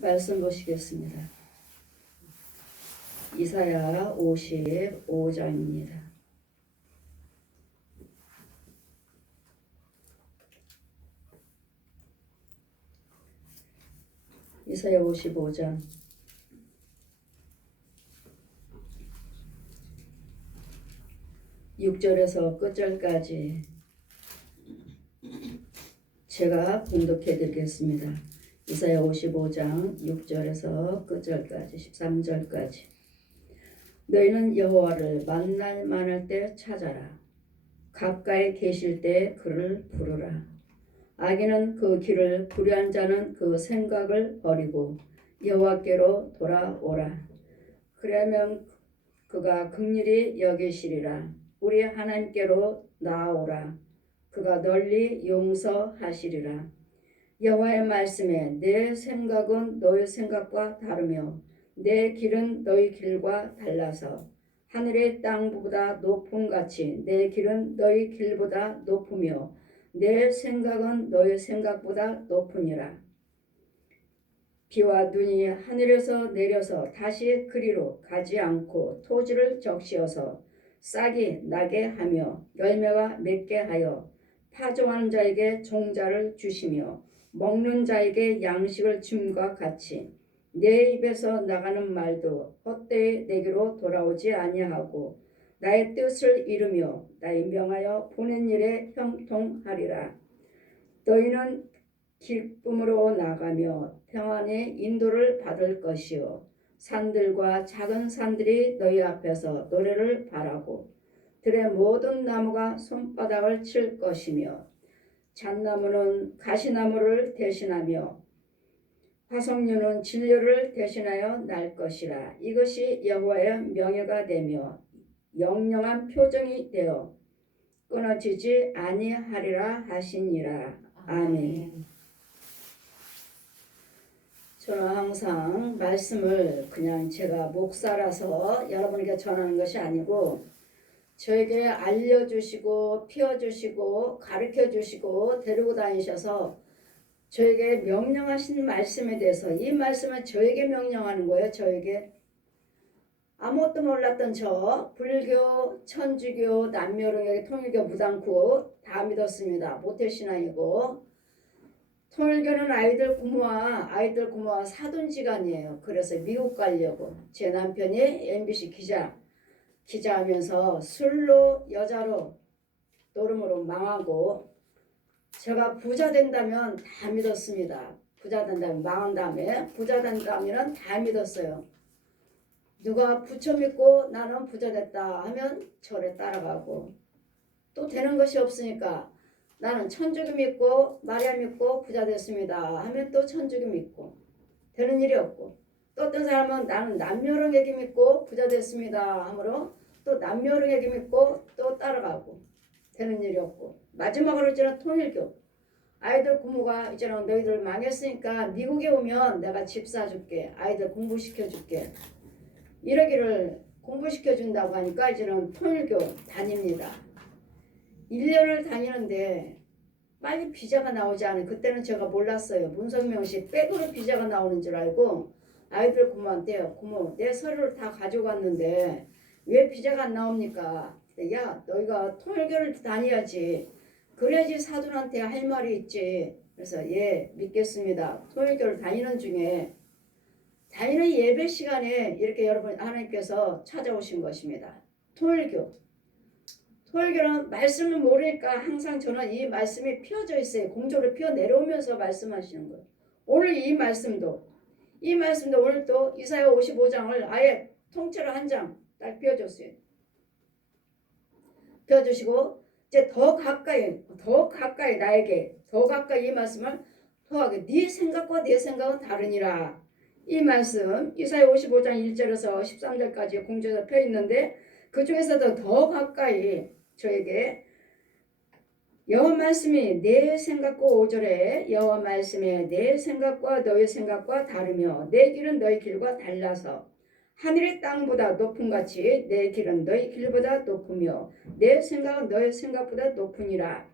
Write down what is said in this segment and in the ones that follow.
말씀 보시겠습니다. 이사야 55장입니다. 이사야 55장 6절에서 끝절까지 제가 봉독해 드리겠습니다. 이사야 55장 6절에서 끝절까지 13절까지. 너희는 여호와를 만날 만할 때 찾아라. 가까이 계실 때 그를 부르라. 악인은 그 길을 불의한 자는 그 생각을 버리고 여호와께로 돌아오라. 그러면 그가 긍휼히 여기시리라. 우리 하나님께로 나아오라. 그가 널리 용서하시리라. 여호와의 말씀에 내 생각은 너희 생각과 다르며 내 길은 너희 길과 달라서 하늘의 땅보다 높음 같이 내 길은 너희 길보다 높으며 내 생각은 너희 생각보다 높으니라. 비와 눈이 하늘에서 내려서 다시 그리로 가지 않고 토지를 적시어서 싹이 나게 하며 열매가 맺게 하여 파종하는 자에게 종자를 주시며 먹는 자에게 양식을 줌과 같이 내 입에서 나가는 말도 헛되이 내게로 돌아오지 아니하고 나의 뜻을 이루며 나의 명하여 보낸 일에 형통하리라. 너희는 기쁨으로 나가며 평안의 인도를 받을 것이요 산들과 작은 산들이 너희 앞에서 노래를 바라고 들의 모든 나무가 손바닥을 칠 것이며 잣나무는 가시나무를 대신하며 화석류는 진료를 대신하여 날 것이라. 이것이 여호와의 명예가 되며 영영한 표정이 되어 끊어지지 아니하리라 하시니라. 아멘. 저는 항상 말씀을 그냥 제가 목사라서 여러분에게 전하는 것이 아니고 저에게 알려주시고 피워주시고 가르쳐주시고 데리고 다니셔서 저에게 명령하신 말씀에 대해서 이 말씀은 저에게 명령하는 거예요. 저에게 아무것도 몰랐던 저 불교, 천주교, 남묘론교, 통일교, 무당교 다 믿었습니다. 모태신앙이고 통일교는 아이들 부모와 사돈지간이에요. 그래서 미국 가려고 제 남편이 MBC 기자하면서 술로 여자로 노름으로 망하고 제가 부자 된다면 다 믿었습니다. 부자 된다면 망한 다음에 부자 된다면 다 믿었어요. 누가 부처 믿고 나는 부자 됐다 하면 절에 따라가고 또 되는 것이 없으니까 나는 천주교 믿고 마리아 믿고 부자 됐습니다 하면 또 천주교 믿고 되는 일이 없고 또 어떤 사람은 나는 남묘론객이 믿고 부자 됐습니다 하므로 또 남묘론객이 믿고 또 따라가고 되는 일이 없고 마지막으로 이제는 통일교 아이들 부모가 이제는 너희들 망했으니까 미국에 오면 내가 집 사줄게 아이들 공부시켜줄게 이러기를 공부시켜준다고 하니까 이제는 통일교 다닙니다. 1년을 다니는데 빨리 비자가 나오지 않아요. 그때는 제가 몰랐어요. 문성명시 백으로 비자가 나오는 줄 알고 아이들 부모한테 고모 내 서류를 다 가져갔는데 왜 비자가 안 나옵니까? 야 너희가 통일교를 다녀야지. 그래야지 사돈한테 할 말이 있지. 그래서 예 믿겠습니다. 통일교를 다니는 중에 다니는 예배 시간에 이렇게 여러분 하나님께서 찾아오신 것입니다. 통일교는 말씀을 모르니까 항상 저는 이 말씀이 피어져 있어요. 공조로 피어 내려오면서 말씀하시는 거예요. 오늘 이 말씀도 오늘 또 이사야 55장을 아예 통째로 한 장 딱 피어줬어요. 피어주시고 이제 더 가까이 나에게 더 가까이 이 말씀을 더하게 네 생각과 내 생각은 다르니라. 이 말씀 이사야 55장 1절에서 13절까지 공조에서 펴 있는데 그 중에서도 더 가까이 저에게 여호와 말씀이 내 생각과 5절에 여호와 말씀에 내 생각과 너희 생각과 다르며 내 길은 너희 길과 달라서 하늘의 땅보다 높음 같이 내 길은 너희 길보다 높으며 내 생각은 너희 생각보다 높으니라.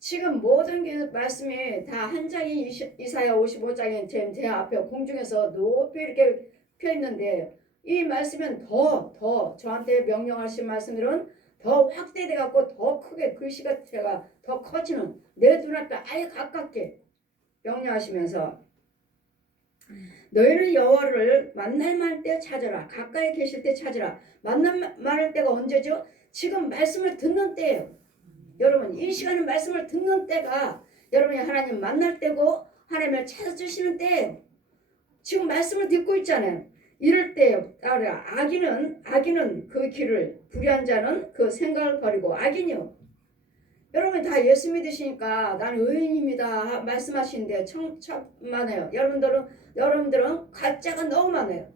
지금 모든 게 말씀이 다 한 장이 이사야 55장에 제 앞에 공중에서 높이 이렇게 펴 있는데 이 말씀은 더 저한테 명령하신 말씀들은 더 확대돼 갖고 더 크게 글씨가 제가 더 커지는 내 눈앞에 아예 가깝게 명령하시면서 너희는 여호와를 만날 때 찾아라. 가까이 계실 때 찾아라. 만날 때가 언제죠? 지금 말씀을 듣는 때예요. 여러분 이 시간은 말씀을 듣는 때가 여러분이 하나님 만날 때고 하나님을 찾아주시는 때예요. 지금 말씀을 듣고 있잖아요. 이럴 때 악인은 그 길을 불의한 자는 그 생각을 버리고 악인이요. 여러분 다 예수 믿으시니까 나는 의인입니다 말씀하시는데 참 많아요. 여러분들은 가짜가 너무 많아요.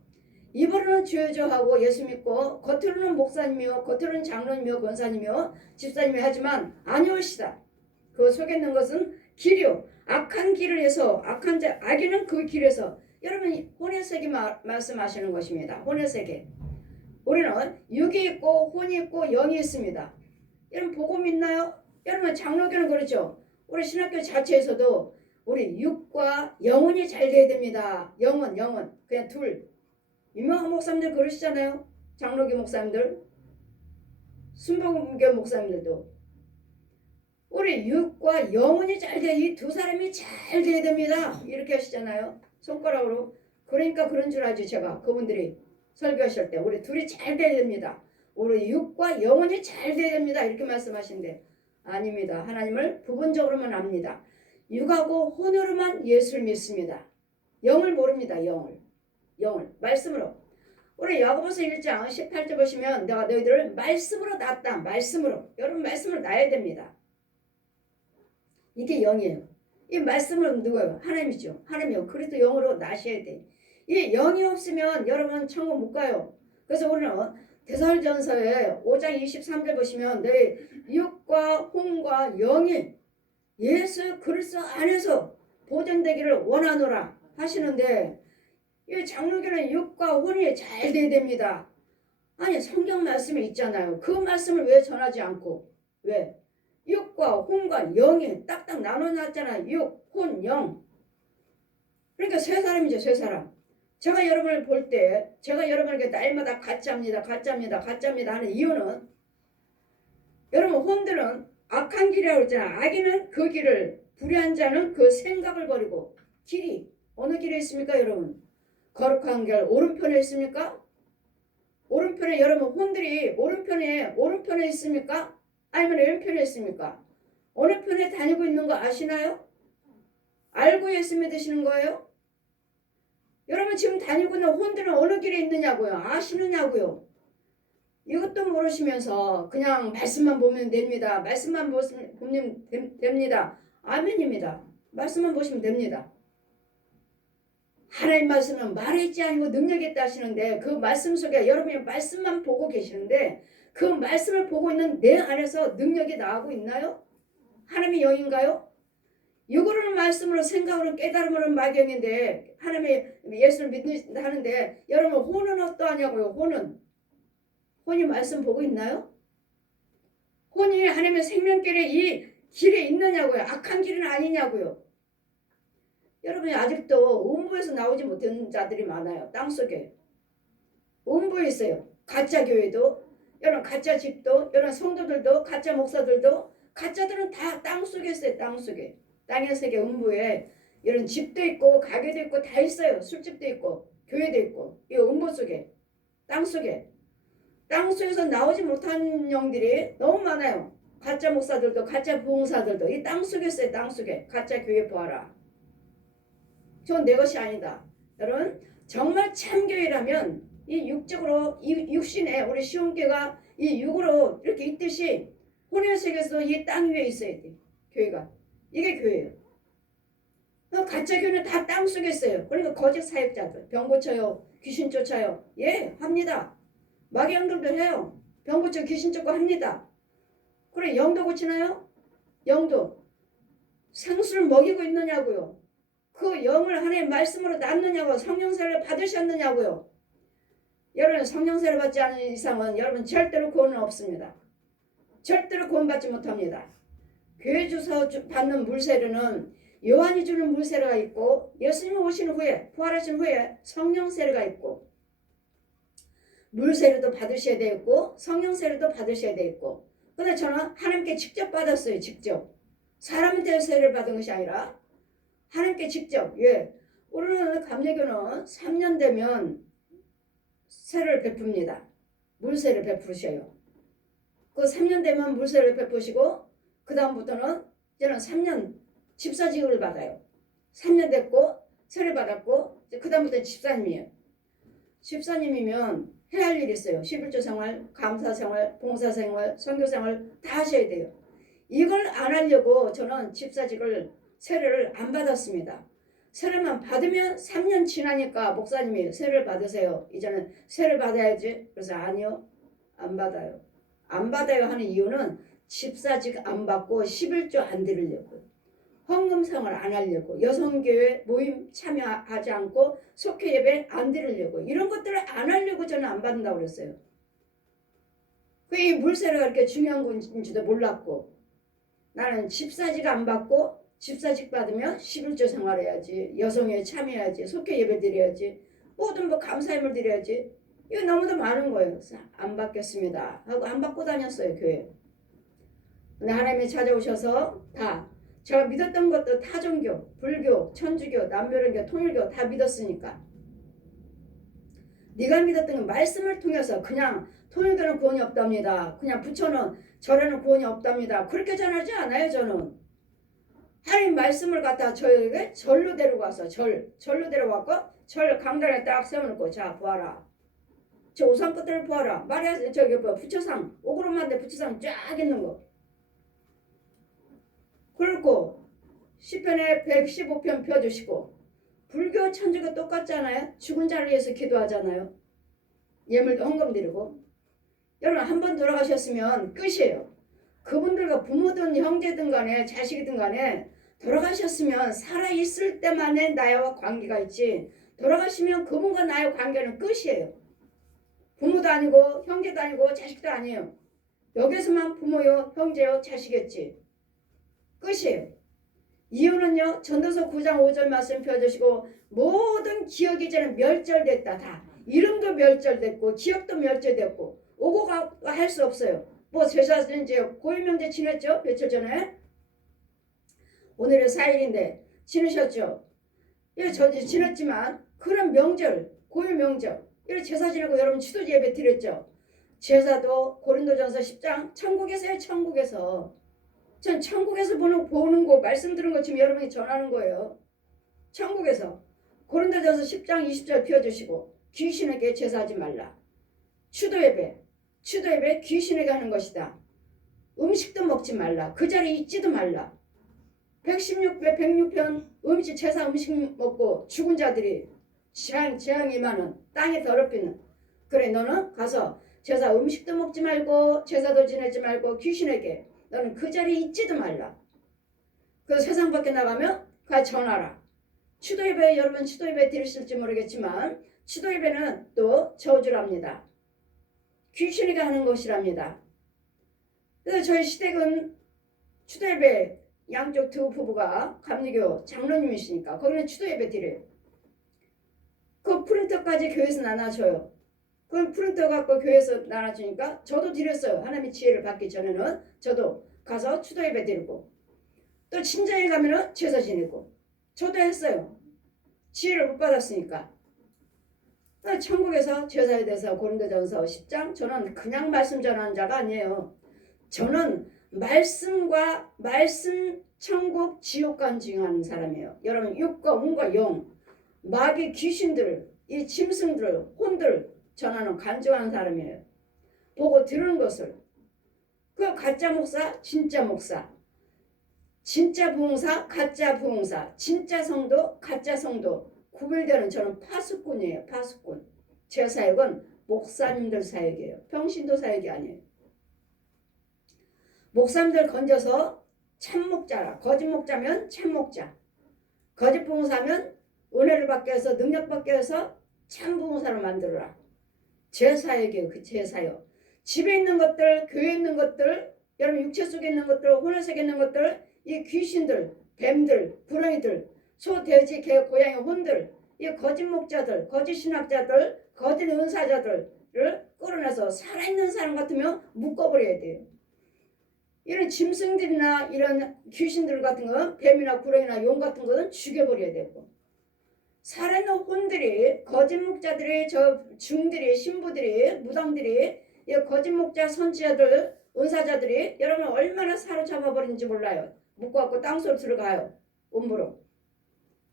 입으로는 주여주하고 예수 믿고 겉으로는 목사님이요 겉으로는 장로님이요 권사님이요 집사님이 하지만 아니오시다. 그 속에 있는 것은 길이요. 악한 길을 해서 악인은 그 길에서 여러분 혼의 세계 말씀하시는 것입니다. 혼의 세계. 우리는 육이 있고 혼이 있고 영이 있습니다. 여러분 복음 있나요? 여러분 장로교는 그렇죠. 우리 신학교 자체에서도 우리 육과 영혼이 잘 돼야 됩니다. 영혼 그냥 둘. 유명한 목사님들 그러시잖아요. 장로교 목사님들 순복음교 목사님들도 우리 육과 영혼이 잘 돼 이 두 사람이 잘 돼야 됩니다. 이렇게 하시잖아요. 손가락으로. 그러니까 그런 줄 알지 제가 그분들이 설교하실 때 우리 둘이 잘 돼야 됩니다. 우리 육과 영혼이 잘 돼야 됩니다. 이렇게 말씀하시는데 아닙니다. 하나님을 부분적으로만 압니다. 육하고 혼으로만 예수를 믿습니다. 영을 모릅니다. 영을 말씀으로. 우리 야고보서 1장 18절 보시면 내가 너희들을 말씀으로 낳았다. 말씀으로. 여러분 말씀을 낳아야 됩니다. 이게 영이에요. 이 말씀은 누구예요? 하나님이죠. 하나님이요. 그리스도 영으로 나셔야 돼. 이 영이 없으면 여러분 천국 못 가요. 그래서 우리는 데살전서에 5장 23절 보시면 내 육과 혼과 영이 예수 그리스도 안에서 보존되기를 원하노라 하시는데 이 장로교는 육과 혼이 잘 돼야 됩니다. 아니 성경 말씀에 있잖아요. 그 말씀을 왜 전하지 않고 왜? 육과 혼과 영이 딱딱 나눠놨잖아요. 육, 혼, 영. 그러니까 세 사람이죠. 세 사람. 제가 여러분을 볼 때 제가 여러분에게 날마다 가짜입니다. 하는 이유는 여러분 혼들은 악한 길이라고 했잖아요. 악인은 그 길을 불의한 자는 그 생각을 버리고 길이 어느 길에 있습니까 여러분? 거룩한 길 오른편에 있습니까? 오른편에 여러분 혼들이 오른편에 있습니까? 아니면 왼편에 있습니까? 어느 편에 다니고 있는 거 아시나요? 알고 예수 믿으시는 거예요? 여러분 지금 다니고 있는 혼들은 어느 길에 있느냐고요? 아시느냐고요? 이것도 모르시면서 그냥 말씀만 보면 됩니다. 말씀만 보면 됩니다. 아멘입니다. 말씀만 보시면 됩니다. 하나님 말씀은 말에 있지 아니고 능력이 있다 하시는데 그 말씀 속에 여러분이 말씀만 보고 계시는데 그 말씀을 보고 있는 내 안에서 능력이 나오고 있나요? 하나님의 영인가요? 육으로는 말씀으로 생각으로 깨달음으로 마경인데 하나님의 예수를 믿는다 하는데 여러분 혼은 어떠하냐고요? 혼이 말씀 보고 있나요? 혼이 하나님의 생명길에 이 길에 있느냐고요? 악한 길은 아니냐고요? 여러분이 아직도 음부에서 나오지 못한 자들이 많아요. 땅속에. 음부에 있어요. 가짜 교회도 여러분 가짜 집도 여러분 성도들도 가짜 목사들도 가짜들은 다 땅속에 있어요. 땅속에. 땅의 세계 음부에 이런 집도 있고 가게도 있고 다 있어요. 술집도 있고 교회도 있고 이 음부 속에 땅속에 땅속에서 나오지 못한 영들이 너무 많아요. 가짜 목사들도 가짜 부흥사들도 이 땅속에 있어요. 땅속에 가짜 교회 보아라. 전 내 것이 아니다. 여러분 정말 참교회라면 이 육적으로 이 육신에 우리 시온교가 이 육으로 이렇게 있듯이 혼의 세계에서도 이 땅 위에 있어야 돼. 교회가. 이게 교회예요. 가짜 교회는 다 땅속에 있어요. 그러니까 거짓 사역자들 병 고쳐요. 귀신 쫓아요. 예 합니다. 마귀형들도 해요. 병 고쳐 귀신 쫓고 합니다. 그래 영도 고치나요? 영도. 생수를 먹이고 있느냐고요. 그 영을 하나님의 말씀으로 낳느냐고 성령세를 받으셨느냐고요. 여러분 성령세를 받지 않은 이상은 여러분 절대로 구원은 없습니다. 절대로 구원받지 못합니다. 교회 주서 받는 물세례는 요한이 주는 물세례가 있고 예수님 오신 후에 부활하신 후에 성령 세례가 있고 물세례도 받으셔야 되고 성령 세례도 받으셔야 되고 근데 저는 하나님께 직접 받았어요. 직접. 사람한테 세례를 받은 것이 아니라 하나님께 직접. 예. 우리는 감리교는 3년 되면 세례를 베풉니다. 물세례를 베푸셔요. 그 3년 되면 물세례를 베푸시고 그 다음부터는 저는 3년 집사직을 받아요. 3년 됐고 세례 받았고 그 다음부터 집사님이에요. 집사님이면 해야 할 일이 있어요. 11조 생활, 감사 생활, 봉사 생활, 선교 생활 다 하셔야 돼요. 이걸 안 하려고 저는 집사직을 세례를 안 받았습니다. 세례만 받으면 3년 지나니까 목사님이 세례를 받으세요. 이제는 세례를 받아야지. 그래서 아니요. 안 받아요. 안 받아요 하는 이유는 집사직 안 받고 11조 안 드리려고요. 헌금 생활 안 하려고 여성교회 모임 참여하지 않고 속회 예배 안 드리려고 이런 것들을 안 하려고 저는 안 받는다고 그랬어요. 이 물세례가 그렇게 중요한 건지도 몰랐고 나는 집사직 안 받고 집사직 받으면 11조 생활해야지 여성회에 참여해야지 속회 예배 드려야지 모든 뭐 감사임을 드려야지 이거 너무도 많은 거예요. 그래서 안 받겠습니다 하고 안 받고 다녔어요 교회. 근데 하나님이 찾아오셔서 다 제가 믿었던 것도 타종교, 불교, 천주교, 남묘론교, 통일교 다 믿었으니까 네가 믿었던 건 말씀을 통해서 그냥 통일교는 구원이 없답니다. 그냥 부처는 절에는 구원이 없답니다. 그렇게 전하지 않아요. 저는 하나님 말씀을 갖다 저에게 절로 데려가서 절로 데려가고 절 강단에 딱 세워놓고 자 보아라. 저 우상 것들을 보아라. 말해 저기 뭐 부처상 오그로만데 부처상 쫙 있는 거. 그리고 시편에 115편 펴주시고 불교 천주교 똑같잖아요. 죽은 자를 위해서 기도하잖아요. 예물도 헌금 드리고 여러분 한 번 돌아가셨으면 끝이에요. 그분들과 부모든 형제든 간에 자식이든 간에 돌아가셨으면 살아있을 때만의 나와 관계가 있지 돌아가시면 그분과 나의 관계는 끝이에요. 부모도 아니고 형제도 아니고 자식도 아니에요. 여기서만 부모요 형제요 자식이었지. 끝이에요. 이유는요. 전도서 9장 5절 말씀 펴주시고 모든 기억이 이제는 멸절됐다. 다. 이름도 멸절됐고 기억도 멸절됐고 오고 가고 할 수 없어요. 뭐 제사 지냈지 고유명제 지냈죠? 며칠 전에. 오늘은 4일인데 지내셨죠? 예, 저 지냈지만 그런 명절 고유명절 이런 제사 지내고 여러분 추도 예배 드렸죠? 제사도 고린도전서 10장 천국에서 해요. 천국에서. 전 천국에서 보는 거 말씀 들은 거 지금 여러분이 전하는 거예요. 천국에서 고린도전서 10장 20절 펴주시고 귀신에게 제사하지 말라. 추도예배 귀신에게 하는 것이다. 음식도 먹지 말라. 그 자리에 있지도 말라. 106편 음식 제사 음식 먹고 죽은 자들이 재앙이 많은 땅에 더럽히는 그래 너는 가서 제사 음식도 먹지 말고 제사도 지내지 말고 귀신에게 너는 그 자리에 있지도 말라. 그 세상 밖에 나가면 가 전하라. 추도예배 여러분 추도예배 들으실지 모르겠지만 추도예배는 또 저주랍니다. 귀신에게 하는 것이랍니다. 그래서 저희 시댁은 추도예배 양쪽 두 부부가 감리교 장로님이시니까 거기는 추도예배 드려요. 그 프린터까지 교회에서 나눠줘요. 그 프린터 갖고 교회에서 나눠주니까 저도 드렸어요. 하나님의 지혜를 받기 전에는 저도 가서 추도예배 드리고 또 친정에 가면은 제사 지내고 저도 했어요. 지혜를 못 받았으니까. 천국에서 제사에 대해서 고린도전서 10장 저는 그냥 말씀 전하는 자가 아니에요. 저는 말씀과 말씀 천국 지옥관 중요한 사람이에요. 여러분 육과 운과 영 마귀 귀신들 이 짐승들 혼들 전하는 간증하는 사람이에요. 보고 들은 것을 그 가짜 목사 진짜 목사 진짜 부흥사 가짜 부흥사 진짜 성도 가짜 성도 구별되는 저는 파수꾼이에요. 파수꾼. 제 사역은 목사님들 사역이에요. 평신도 사역이 아니에요. 목사님들 건져서 참목자라. 거짓 목자면 참목자. 거짓 부흥사면 은혜를 받게 해서 능력 받게 해서 참 부흥사로 만들어라. 제 사역이에요. 그 제 사역. 집에 있는 것들 교회에 있는 것들 여러분 육체 속에 있는 것들, 혼의 속에 있는 것들, 이 귀신들, 뱀들, 구렁이들, 소, 돼지, 개, 고양이, 혼들, 이 거짓 목자들, 거짓 신학자들, 거짓 은사자들을 끌어내서 살아있는 사람 같으면 묶어버려야 돼요. 이런 짐승들이나 이런 귀신들 같은 거, 뱀이나 구렁이나 용 같은 거는 죽여버려야 되고, 살아있는 혼들이, 거짓 목자들이, 저 중들이, 신부들이, 무당들이, 이 거짓 목자 선지자들, 은사자들이 여러분 얼마나 사로잡아 버리는지 몰라요. 묶어갖고 땅속으로 들어가요. 음부로.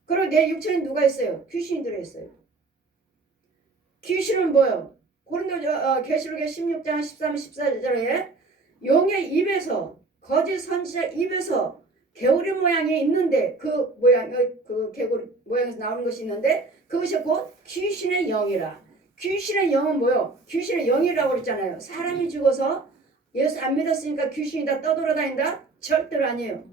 그리고 내 육체에 누가 있어요? 귀신이 들어있어요. 귀신은 뭐예요? 고린도 계시록의 16장 13, 14절에 용의 입에서, 거짓 선지자 입에서 개구리 모양이 있는데, 그 모양, 그 개구리 모양에서 나오는 것이 있는데, 그것이 곧 귀신의 영이라. 귀신의 영은 뭐요? 귀신의 영이라고 그랬잖아요. 사람이 죽어서 예수 안 믿었으니까 귀신이 다 떠돌아다닌다? 절대로 아니에요.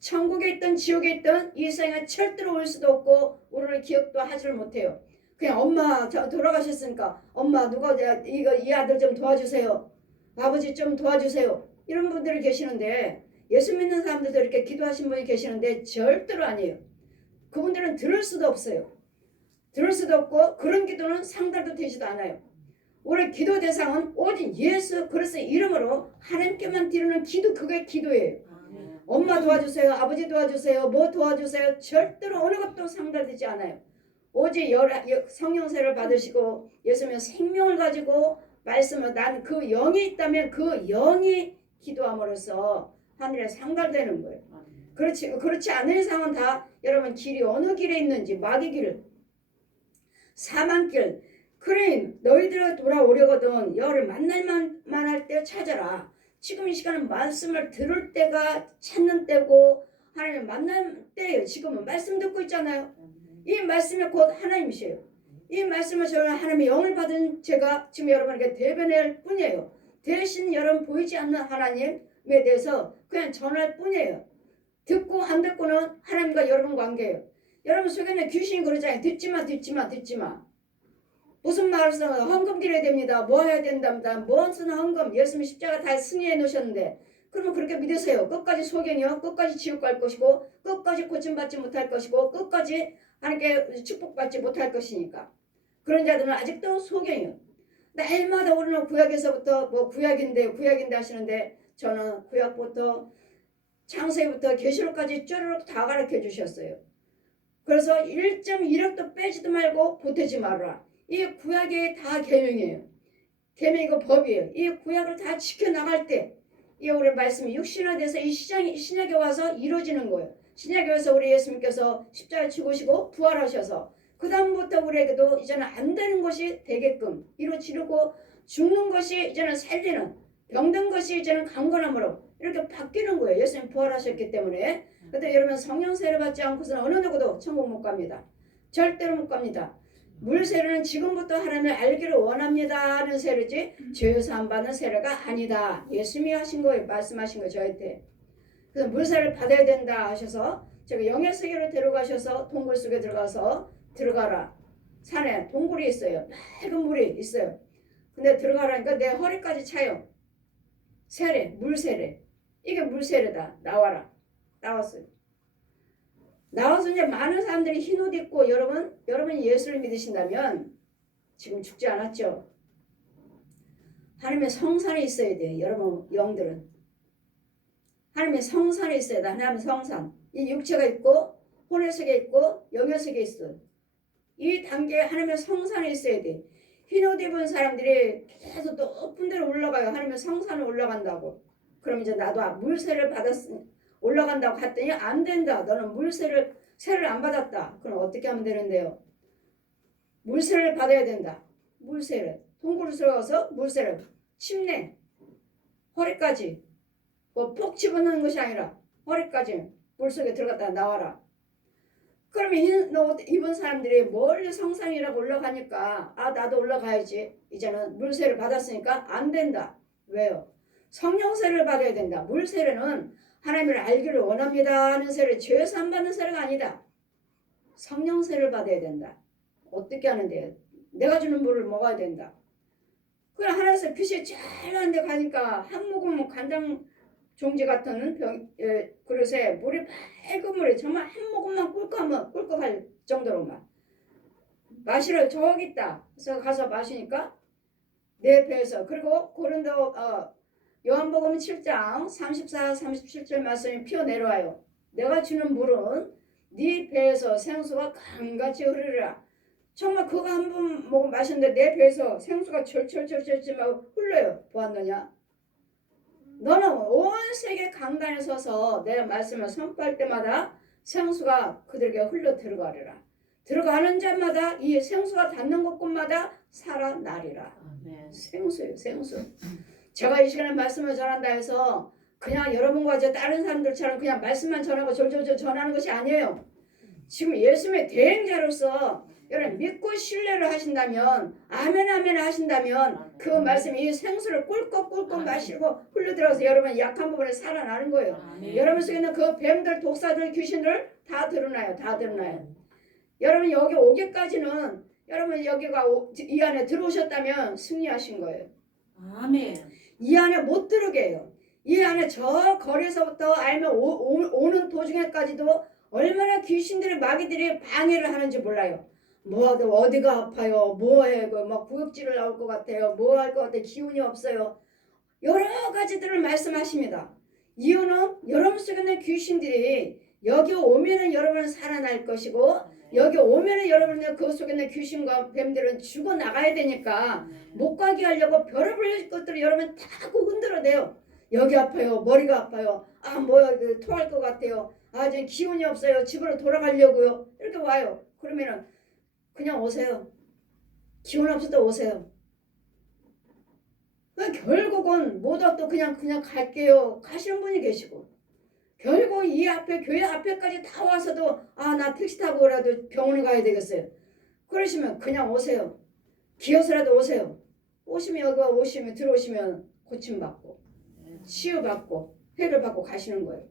천국에 있든 지옥에 있든 이 세상에 절대로 올 수도 없고 우리를 기억도 하지를 못해요. 그냥 엄마 돌아가셨으니까 엄마 누가 이 아들 좀 도와주세요. 아버지 좀 도와주세요. 이런 분들이 계시는데, 예수 믿는 사람들도 이렇게 기도하신 분이 계시는데 절대로 아니에요. 그분들은 들을 수도 없어요. 들을 수도 없고 그런 기도는 상달도 되지도 않아요. 우리 기도 대상은 오직 예수 그리스도의 이름으로 하나님께만 드리는 기도, 그게 기도예요. 엄마 도와주세요. 아버지 도와주세요. 뭐 도와주세요. 절대로 어느 것도 상달되지 않아요. 오직 성령세를 받으시고 예수님의 생명을 가지고 말씀을, 난 그 영이 있다면 그 영이 기도함으로써 하늘에 상달되는 거예요. 그렇지 않은 이상은 다 여러분 길이 어느 길에 있는지, 마귀 길, 사망길, 그래 너희들이 돌아오려거든 여를 만날만 할 때 찾아라. 지금 이 시간은 말씀을 들을 때가 찾는 때고 하나님 만날 때예요. 지금은 말씀 듣고 있잖아요. 이 말씀이 곧 하나님이세요. 이 말씀을 저는 하나님의 영을 받은 제가 지금 여러분에게 대변할 뿐이에요. 대신 여러분 보이지 않는 하나님에 대해서 그냥 전할 뿐이에요. 듣고 안 듣고는 하나님과 여러분 관계예요. 여러분 속에는 귀신이 그러잖아요. 듣지마. 무슨 말을 써? 헌금 드려야 됩니다. 뭐 해야 된답니다. 무슨 헌금? 예수님 십자가 다 승리해 놓으셨는데, 그러면 그렇게 믿으세요. 끝까지 소견이요. 끝까지 지옥 갈 것이고, 끝까지 고침받지 못할 것이고, 끝까지 하나님께 축복받지 못할 것이니까. 그런 자들은 아직도 소견이요. 날마다 우리는 구약에서부터 뭐 구약인데 하시는데, 저는 구약부터 창세기부터 계시록까지 쭈르륵 다 가르쳐 주셨어요. 그래서 1.1억도 빼지도 말고 보태지 말아라. 이 구약이 다 계명이에요. 계명이고 법이에요. 이 구약을 다 지켜나갈 때 이 우리 말씀이 육신화돼서 이 신약에 와서 이루어지는 거예요. 신약에 와서 우리 예수님께서 십자가에 죽으시고 부활하셔서 그 다음부터 우리에게도 이제는 안 되는 것이 되게끔 이루어지고, 죽는 것이 이제는 살리는, 병든 것이 이제는 강건함으로 이렇게 바뀌는 거예요. 예수님 부활하셨기 때문에. 그런데 여러분 성령 세례 받지 않고서는 어느 누구도 천국 못 갑니다. 절대로 못 갑니다. 물 세례는 지금부터 하나님을 알기를 원합니다 하는 세례지 죄 사함 받는 세례가 아니다. 예수님이 하신 거예요. 말씀하신 거예요. 저한테. 그래서 물 세례를 받아야 된다 하셔서 제가 영의 세계로 데려가셔서 동굴 속에 들어가라. 산에 동굴이 있어요. 맑은 물이 있어요. 근데 들어가라니까 내 허리까지 차요. 세례, 물 세례. 이게 물 세례다. 나와라. 나왔어요. 나와서 이제 많은 사람들이 흰 옷 입고, 여러분이 예수를 믿으신다면 지금 죽지 않았죠. 하나님의 성산에 있어야 돼요. 여러분 영들은 하나님의 성산에 있어야 돼. 하나님의 성산. 이 육체가 있고 혼의 세계 있고 영의 세계 있어. 이 단계에 하나님의 성산에 있어야 돼. 흰 옷 입은 사람들이 계속 높은 데로 올라가요. 하나님의 성산을 올라간다고. 그럼 이제 나도 물세를 받았으니 올라간다고 했더니 안 된다. 너는 세를 안 받았다. 그럼 어떻게 하면 되는데요? 물세를 받아야 된다. 물세를. 동굴로 들어가서 물세를. 침례. 허리까지. 뭐 폭 집어넣는 것이 아니라 허리까지 물속에 들어갔다 나와라. 그러면 흰 옷 입은 사람들이 멀리 성산이라고 올라가니까 나도 올라가야지. 이제는 물세를 받았으니까 안 된다. 왜요? 성령세를 받아야 된다. 물세례는 하나님을 알기를 원합니다 하는 세례, 죄 사함 받는 세례가 아니다. 성령세를 받아야 된다. 어떻게 하는데? 내가 주는 물을 먹어야 된다. 그래 하나님께서 빛이 잘 나는 데 가니까 한 모금 간장 종지 같은 그릇에 물이 맑은 물이 정말 한 모금만 꿀꺽하면 꿀꺽할 정도로만 마시러 저기 있다. 그래서 가서 마시니까 내 배에서 그리고 고린도 요한복음 7장 34, 37절 말씀이 피어 내려와요. 내가 주는 물은 네 배에서 생수가 강같이 흐르리라. 정말 그거 한 번 마셨는데 내 배에서 생수가 철철철철 막 흘러요. 보았느냐? 너는 온 세계 강단에 서서 내 말씀을 선포할 때마다 생수가 그들에게 흘러 들어가리라. 들어가는 자마다 이 생수가 닿는 곳곳마다 살아나리라. 생수예요, 생수. 제가 이 시간에 말씀을 전한다 해서 그냥 여러분과 이제 다른 사람들처럼 그냥 말씀만 전하고 졸졸졸 전하는 것이 아니에요. 지금 예수님의 대행자로서 여러분 믿고 신뢰를 하신다면 아멘 아멘 하신다면 그 말씀이 이 생수를 꿀꺽꿀꺽 마시고 흘러들어서 여러분 약한 부분에 살아나는 거예요. 여러분 속에 있는 그 뱀들, 독사들, 귀신들 다 드러나요. 다 드러나요. 여러분 여기 오기까지는 여러분 여기가 이 안에 들어오셨다면 승리하신 거예요. 아멘. 이 안에 못 들어게 해요. 이 안에 저 거리에서부터 알면 오는 도중에까지도 얼마나 귀신들이 마귀들이 방해를 하는지 몰라요. 뭐 어디가 아파요. 뭐해 막 구역질을 나올 것 같아요. 뭐 할 것 같아요. 기운이 없어요. 여러 가지들을 말씀하십니다. 이유는 여러분 속에 있는 귀신들이 여기 오면은 여러분은 살아날 것이고 여기 오면은 여러분은 그 속에 있는 귀신과 뱀들은 죽어나가야 되니까 못 가게 하려고 별의별 것들을 여러분 다 흔들어대요. 여기 아파요. 머리가 아파요. 토할 것 같아요. 지금 기운이 없어요. 집으로 돌아가려고요. 이렇게 와요. 그러면은 그냥 오세요. 기운 없어도 오세요. 결국은 못 와도 그냥 갈게요. 가시는 분이 계시고 결국 이 앞에 교회 앞에까지 다 와서도 나 택시 타고라도 병원에 가야 되겠어요. 그러시면 그냥 오세요. 기어서라도 오세요. 오시면 여기 오시면 들어오시면 고침받고 치유받고 회를 받고 가시는 거예요.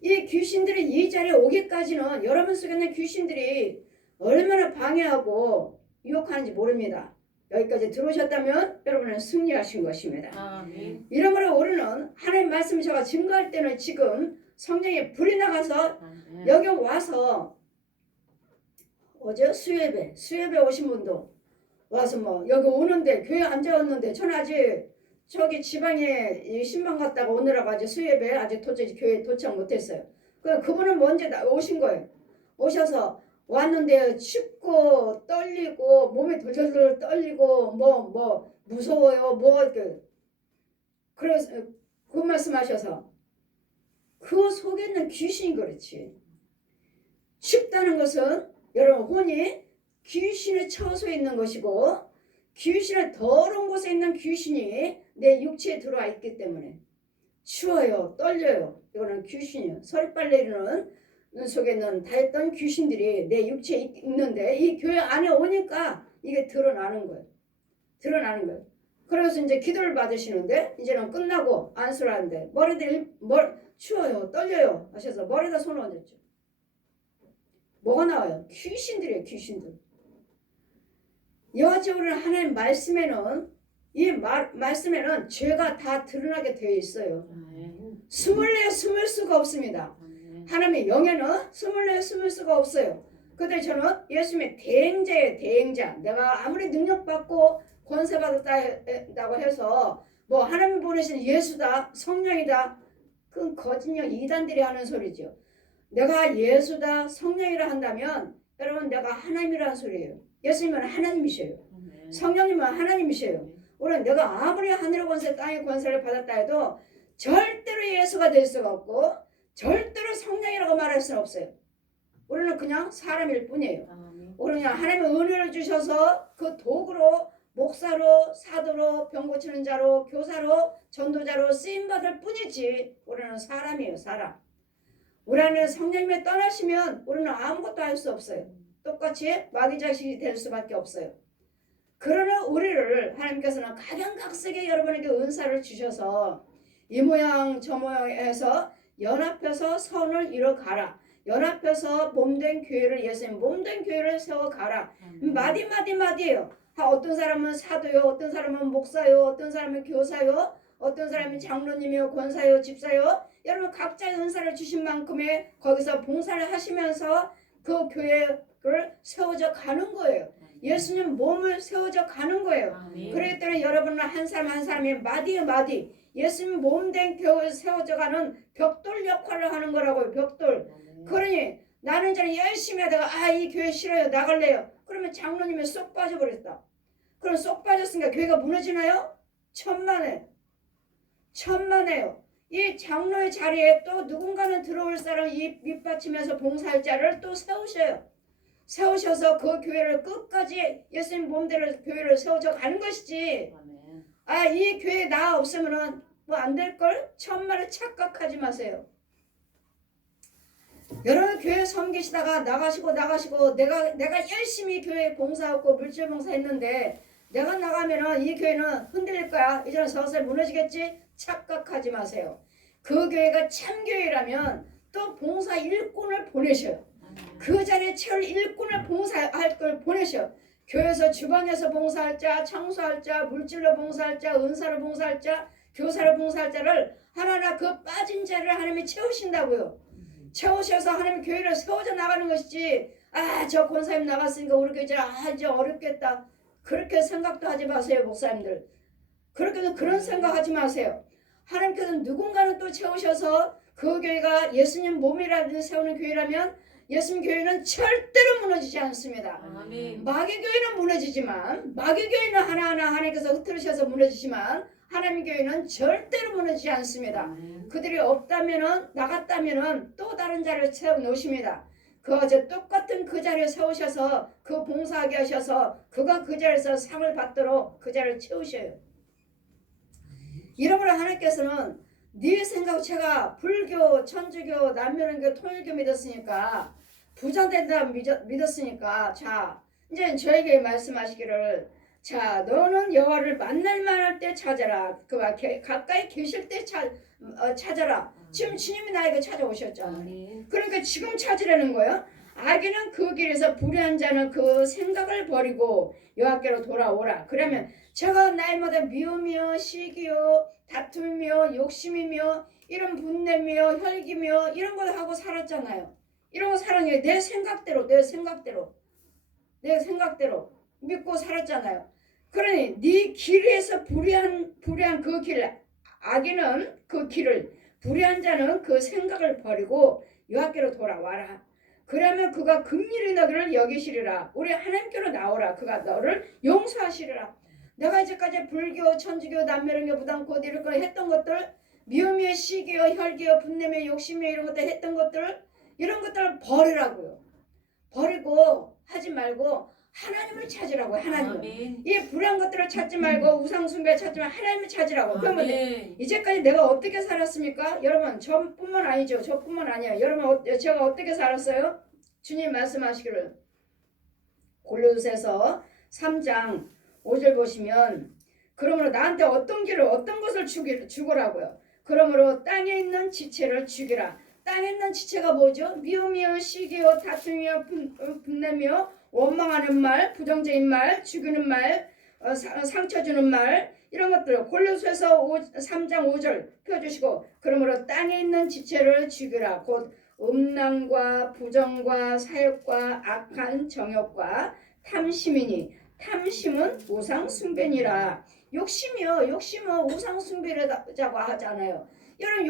이 귀신들이 이 자리에 오기까지는 여러분 속에 있는 귀신들이 얼마나 방해하고 유혹하는지 모릅니다. 여기까지 들어오셨다면 여러분은 승리하신 것입니다. 아멘. 이러므로 우리는 하나님 말씀 제가 증거할 때는 지금 성령에 불이 나가서 여기 와서 어제 수협에 오신 분도 와서 여기 오는데 교회 앉아왔는데 저는 아직 저기 지방에 이 신방 갔다가 오느라고 아직 수협에 아직 교회에 도착 못했어요. 그분은 먼저 오신 거예요. 오셔서 왔는데 춥고 떨리고 몸이 덜덜덜 떨리고 무서워요 그래서 그 말씀하셔서 그 속에 있는 귀신이 그렇지. 춥다는 것은 여러분 혼이 귀신의 처소에 있는 것이고 귀신의 더러운 곳에 있는 귀신이 내 육체에 들어와 있기 때문에 추워요. 떨려요. 이거는 귀신이에요. 서리빨래리는 속에 있는 다했던 귀신들이 내 육체에 있는데 이 교회 안에 오니까 이게 드러나는 거예요. 드러나는 거예요. 그래서 이제 기도를 받으시는데 이제는 끝나고 안수를 하는데 추워요. 떨려요. 하셔서 머리에다 손을 얹었죠. 뭐가 나와요? 귀신들이에요. 귀신들. 이와 같이 우리는 하나님 말씀에는 이 말씀에는 죄가 다 드러나게 되어 있어요. 숨을 수가 없습니다. 하나님의 영에는 숨을 수가 없어요. 근데 저는 예수님의 대행자예요. 대행자. 내가 아무리 능력받고 권세받았다고 해서 하나님 보내신 예수다 성령이다 그건 거짓말 이단들이 하는 소리죠. 내가 예수다 성령이라 한다면 여러분 내가 하나님이라는 소리예요. 예수님은 하나님이셔요. 성령님은 하나님이셔요. 우리는 내가 아무리 하늘의 권세 땅의 권세를 받았다 해도 절대로 예수가 될 수가 없고 절대로 성령이라고 말할 수는 없어요. 우리는 그냥 사람일 뿐이에요. 우리는 그냥 하나님의 은혜를 주셔서 그 도구로 목사로 사도로 병 고치는 자로 교사로 전도자로 쓰임받을 뿐이지 우리는 사람이에요. 사람. 우리 안에 성령님이 떠나시면 우리는 아무것도 할 수 없어요. 똑같이 마귀 자식이 될 수밖에 없어요. 그러나 우리를 하나님께서는 각양각색의 여러분에게 은사를 주셔서 이 모양 저 모양에서 연합해서 선을 이뤄가라. 연합해서 몸된 교회를 예수님 몸된 교회를 세워가라. 마디예요. 어떤 사람은 사도요, 어떤 사람은 목사요, 어떤 사람은 교사요, 어떤 사람은 장로님이요, 권사요, 집사요. 여러분 각자의 은사를 주신 만큼의 거기서 봉사를 하시면서 그 교회를 세워져 가는 거예요. 예수님 몸을 세워져 가는 거예요. 아멘. 그렇기 때문에 여러분은 한 사람 한 사람이 마디에 마디 예수님 몸된 교회를 세워져 가는 벽돌 역할을 하는 거라고요. 벽돌. 그러니 나는 저는 열심히 하다가 이 교회 싫어요. 나갈래요. 그러면 장로님이 쏙 빠져버렸다. 그럼 쏙 빠졌으니까 교회가 무너지나요? 천만에. 천만에요. 이 장로의 자리에 또 누군가는 들어올 사람 이 밑받침해서 봉사할 자를 또 세우셔요. 세우셔서 그 교회를 끝까지 예수님 몸대로 교회를 세워져 가는 것이지. 이 교회 나 없으면은 뭐 안 될걸? 천만에 착각하지 마세요. 여러 교회 섬기시다가 나가시고 내가 열심히 교회 봉사하고 물질 봉사했는데 내가 나가면은 이 교회는 흔들릴 거야. 이제는 서서히 무너지겠지? 착각하지 마세요. 그 교회가 참교회라면 또 봉사 일꾼을 보내셔요. 그 자리에 채울 일꾼을 봉사할 걸 보내셔. 교회에서 주방에서 봉사할 자, 청소할 자, 물질로 봉사할 자, 은사로 봉사할 자, 교사로 봉사할 자를 하나하나 그 빠진 자를 하나님이 채우신다고요. 채우셔서 하나님 교회를 세워져 나가는 것이지 저 권사님 나갔으니까 우리 교회 이제 어렵겠다. 그렇게 생각도 하지 마세요. 목사님들. 그렇게도 그런 생각하지 마세요. 하나님께서 누군가는 또 채우셔서 그 교회가 예수님 몸이라도 세우는 교회라면 예수님 교회는 절대로 무너지지 않습니다. 아멘. 마귀 교회는 무너지지만 마귀 교회는 하나하나 하나님께서 흩어르셔서 무너지지만 하나님 교회는 절대로 무너지지 않습니다. 그들이 없다면은 나갔다면은 또 다른 자리를 세워 놓으십니다. 똑같은 그 자리에 세우셔서 그 봉사하게 하셔서 그가 그 자리에서 상을 받도록 그 자리를 채우셔요. 이러므로 하나님께서는 네 생각 제가 불교, 천주교, 남묘론교, 통일교 믿었으니까 부자 된다 믿었으니까 자 이제 저에게 말씀하시기를 자 너는 여호와를 만날 만할 때 찾아라. 그와 가까이 계실 때 찾아라. 지금 주님이 나에게 찾아오셨잖아요. 그러니까 지금 찾으라는 거예요. 악인은 그 길에서 불의한 자는 그 생각을 버리고 여호와께로 돌아오라. 그러면 제가 날마다 미움이요 시기요 다툼이며 욕심이며 이런 분내며 혈기며 이런 걸 하고 살았잖아요. 이런 거 살았는데 내 생각대로 믿고 살았잖아요. 그러니 네 길에서 불의한 그 길, 악인은 그 길을, 불의한 자는 그 생각을 버리고 여호와께로 돌아와라. 그러면 그가 긍휼히 너를 여기시리라. 우리 하나님께로 나오라. 그가 너를 용서하시리라. 내가 이제까지 불교, 천주교, 남묘론교, 무당고 이런 거 했던 것들, 미움이요, 시기요, 혈기요, 분내며 욕심이요 이런 것들 했던 것들, 이런 것들을 버리라고요. 버리고 하지 말고 하나님을 찾으라고. 하나님을. 이 불의한 것들을 찾지 말고 우상숭배 찾지 말고 하나님을 찾으라고. 그러면 이제까지 내가 어떻게 살았습니까? 여러분 저뿐만 아니죠. 저뿐만 아니에요. 여러분 제가 어떻게 살았어요? 주님 말씀하시기를 골로새서 3장 5절 보시면 그러므로 나한테 어떤 길을 어떤 것을 주거라고요. 그러므로 땅에 있는 지체를 죽이라. 땅에 있는 지체가 뭐죠? 미움이요 시기요 다툼이요 분내며 원망하는 말, 부정적인 말, 죽이는 말, 상처 주는 말 이런 것들 골로새서 3장 5절 펴주시고 그러므로 땅에 있는 지체를 죽이라. 곧 음란과 부정과 사욕과 악한 정욕과 탐심이니 탐심은 우상숭배니라. 욕심은 우상숭배라고 하잖아요. 여러분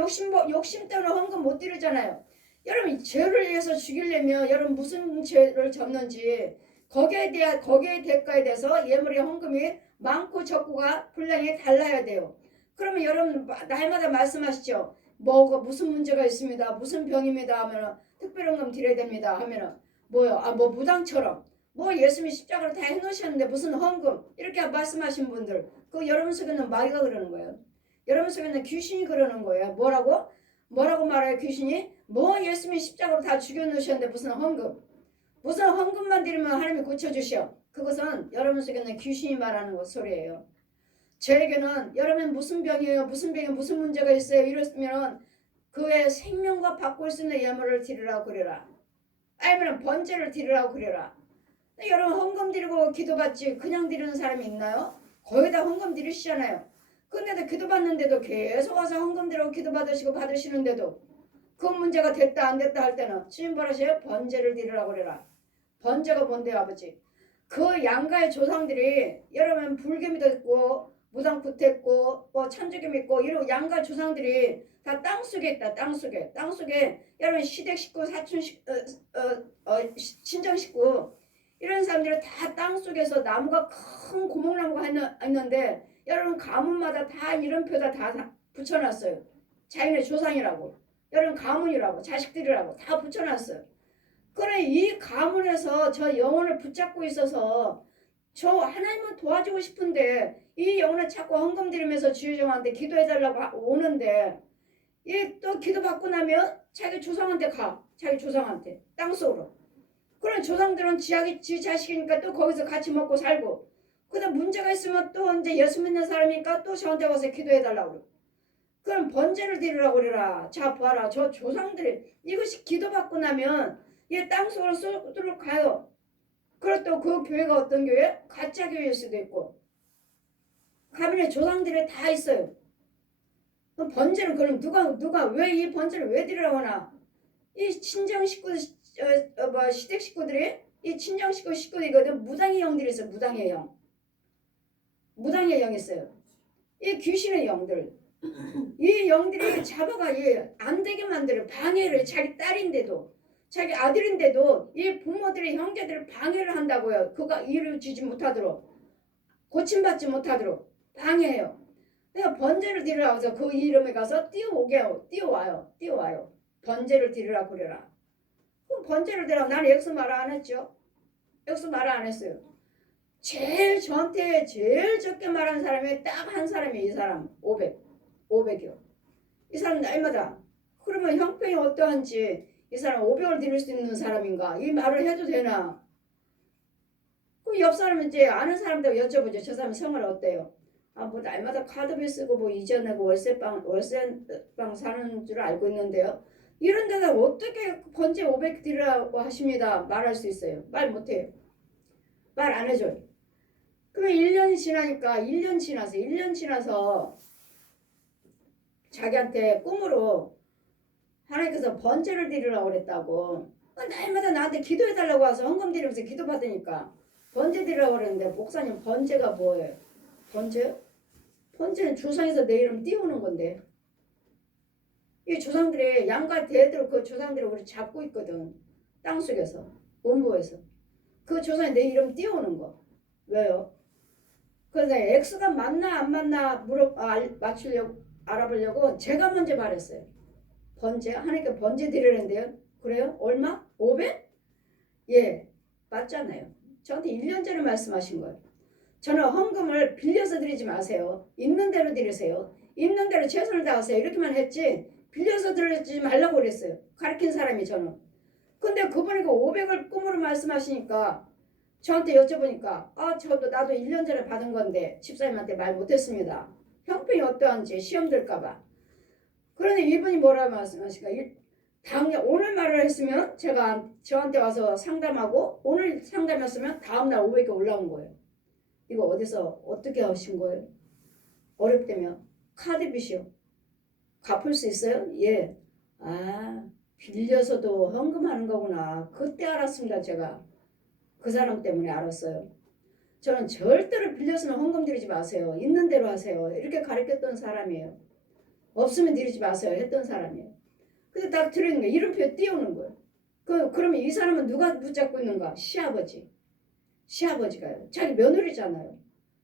욕심 때문에 헌금 못 드리잖아요. 여러분 죄를 위해서 죽이려면 여러분 무슨 죄를 졌는지 거기에 대가에 대해서 예물의 헌금이 많고 적고가 분량이 달라야 돼요. 그러면 여러분 날마다 말씀하시죠. 뭐가 무슨 문제가 있습니다. 무슨 병입니다 하면은 특별헌금 드려야 됩니다 하면은 뭐요? 뭐 무당처럼 뭐 예수님이 십자가를 다 해놓으셨는데 무슨 헌금 이렇게 말씀하신 분들 그 여러분 속에는 마귀가 그러는 거예요. 여러분 속에는 귀신이 그러는 거예요. 뭐라고 말해요 귀신이? 뭐 예수님이 십자가로 다 죽여놓으셨는데 무슨 헌금만 드리면 하나님이 고쳐주셔. 그것은 여러분 속에는 귀신이 말하는 소리예요. 저에게는 여러분 무슨 병이에요? 무슨 문제가 있어요? 이랬으면 그의 생명과 바꿀 수 있는 예물을 드리라고 그래라. 아니면 번제를 드리라고 그래라. 여러분 헌금 드리고 기도받지 그냥 드리는 사람이 있나요? 거의 다 헌금 드리시잖아요. 근데도 기도받는데도 계속 와서 헌금 드리고 기도받으시고 받으시는데도 그 문제가 됐다 안 됐다 할 때는 주님 뭐라세요? 번제를 드리라고 그래라. 번제가 뭔데요 아버지? 그 양가의 조상들이 여러분 불교 믿었고 무당굿 했고 뭐 천주교 믿고 이런 양가 조상들이 다 땅속에 있다. 땅속에 여러분 시댁 식구 사촌 친정 식구 이런 사람들이 다 땅속에서 나무가 큰 고목나무가 있는데 여러분 가문마다 다 이름표다 다 붙여놨어요. 자기네 조상이라고 여러분 가문이라고 자식들이라고 다 붙여놨어요. 그래 이 가문에서 저 영혼을 붙잡고 있어서 저 하나님을 도와주고 싶은데 이 영혼을 자꾸 헌금 드리면서 주여정한테 기도해달라고 오는데 이 또 기도받고 나면 자기 조상한테 가. 자기 조상한테 땅속으로. 그런 조상들은 지 자식이니까 또 거기서 같이 먹고 살고 그다음 문제가 있으면 또 이제 예수 믿는 사람이니까 또 저한테 와서 기도해달라고 그럼 번제를 드리라고 그래라. 자 봐라 저 조상들이 이것이 기도받고 나면 이 땅속으로 쏙 가요. 그리고 또 그 교회가 어떤 교회? 가짜 교회일 수도 있고 가문의 조상들이 다 있어요. 그럼 번제는 그럼 누가 왜 이 번제를 왜 드리라고 하나? 이 친정 식구 시댁 식구들이 이 친정 식구들이거든. 무당의 영들이 있어요. 무당의 영 있어요. 이 귀신의 영들. 이 영들이 잡아가 안 되게 만들어 방해를 자기 딸인데도 자기 아들인데도 이 부모들의 형제들을 방해를 한다고요. 그가 이루어지지 못하도록 고침받지 못하도록 방해해요. 그러니까 번제를 드리라고 해서 그 이름에 가서 뛰어와요. 번제를 드리라고 그래라. 그럼 번제를 드리라고 나는 여기서 말 안 했죠. 여기서 말 안 했어요. 저한테 제일 적게 말한 사람이 딱 한 사람이 이 사람 500이요. 이 사람 날마다 그러면 형편이 어떠한지 이 사람 500을 드릴 수 있는 사람인가? 이 말을 해도 되나? 그럼 옆 사람 이제 아는 사람들 여쭤보죠. 저 사람 생활 어때요? 뭐 날마다 카드비 쓰고 뭐 이자 내고 월세방 사는 줄 알고 있는데요. 이런 데다 어떻게 번제 500 드리라고 하십니다. 말할 수 있어요. 말 못해요. 말 안 해줘요. 그러면 1년이 지나니까 1년 지나서 자기한테 꿈으로 하나님께서 번제를 드리라고 그랬다고. 날마다 나한테 기도해달라고 와서 헌금 드리면서 기도받으니까 번제 드리라고 그랬는데 목사님 번제가 뭐예요? 번제요? 번제는 조상에서 내 이름 띄우는 건데 이 조상들이 양가 대대로 그 조상들을 우리 잡고 있거든. 땅속에서 원부에서 그 조상이 내 이름 띄우는 거. 왜요? 그래서 X가 맞나 안 맞나 알아보려고 제가 먼저 말했어요. 번제 하나님께 번제 드리는데요. 그래요? 얼마? 500? 예, 맞잖아요. 저한테 1년 전에 말씀하신 거예요. 저는 헌금을 빌려서 드리지 마세요. 있는 대로 드리세요. 있는 대로 최선을 다하세요. 이렇게만 했지 빌려서 드리지 말라고 그랬어요. 가르친 사람이 저는. 근데 그분이 그 500을 꿈으로 말씀하시니까 저한테 여쭤보니까 나도 1년 전에 받은 건데 집사님한테 말 못했습니다. 형편이 어떠한지 시험 들까봐. 그런데 이분이 뭐라고 말씀하실까? 당연 오늘 말을 했으면 제가 저한테 와서 상담하고 오늘 상담했으면 다음날 500이 올라온 거예요. 이거 어디서 어떻게 하신 거예요? 어렵다며 카드빚이요. 갚을 수 있어요? 예. 빌려서도 헌금하는 거구나. 그때 알았습니다. 제가 그 사람 때문에 알았어요. 저는 절대로 빌려서는 헌금 드리지 마세요. 있는 대로 하세요. 이렇게 가르쳤던 사람이에요. 없으면 드리지 마세요 했던 사람이에요. 근데 딱 들으니까 이름표에 띄우는 거예요. 그러면 이 사람은 누가 붙잡고 있는가? 시아버지가요. 자기 며느리잖아요.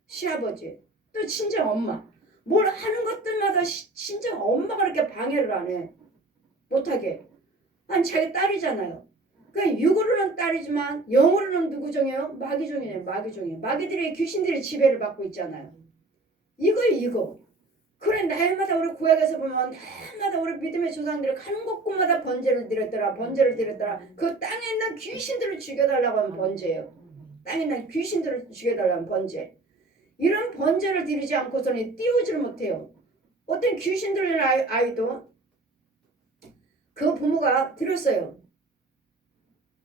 시아버지. 또 친정 엄마. 뭘 하는 것들마다 친정 엄마가 그렇게 방해를 안 해. 못하게. 아니 자기 딸이잖아요. 그러니까 육으로는 딸이지만 영으로는 누구 종이에요? 마귀 종이에요. 마귀들의 귀신들의 지배를 받고 있잖아요. 이거. 그래 날마다 우리 구약에서 보면 날마다 우리 믿음의 조상들이 가는 곳곳마다 번제를 드렸더라. 그 땅에 있는 귀신들을 죽여달라고 하면 번제예요. 땅에 있는 귀신들을 죽여달라고 하면 번제. 이런 번제를 드리지 않고서는 띄우지를 못해요. 어떤 귀신들의 아이도 그 부모가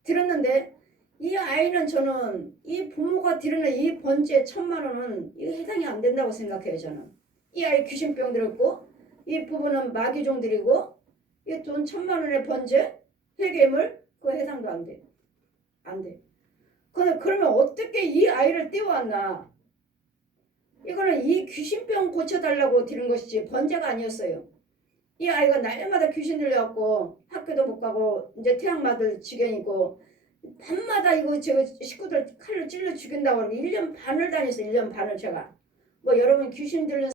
들었는데 이 아이는 저는 이 부모가 드리는 이 번제 1000만 원은 이거 해당이 안 된다고 생각해요. 저는 이 아이 귀신병 들었고 이 부부는 마귀종들이고 이 돈 1,000만 원의 번제 회계물 그거 해당도 안 돼. 안 돼. 그러면 어떻게 이 아이를 띄워왔나? 이거는 이 귀신병 고쳐달라고 드린 것이지 번제가 아니었어요. 이 아이가 날마다 귀신 들려갖고 학교도 못 가고 이제 태양 맞을 지경이고 밤마다 이거 저 식구들 칼로 찔러 죽인다고 그러고 1년 반을 다녔어요. 1년 반을 제가. 뭐 여러분 귀신 들린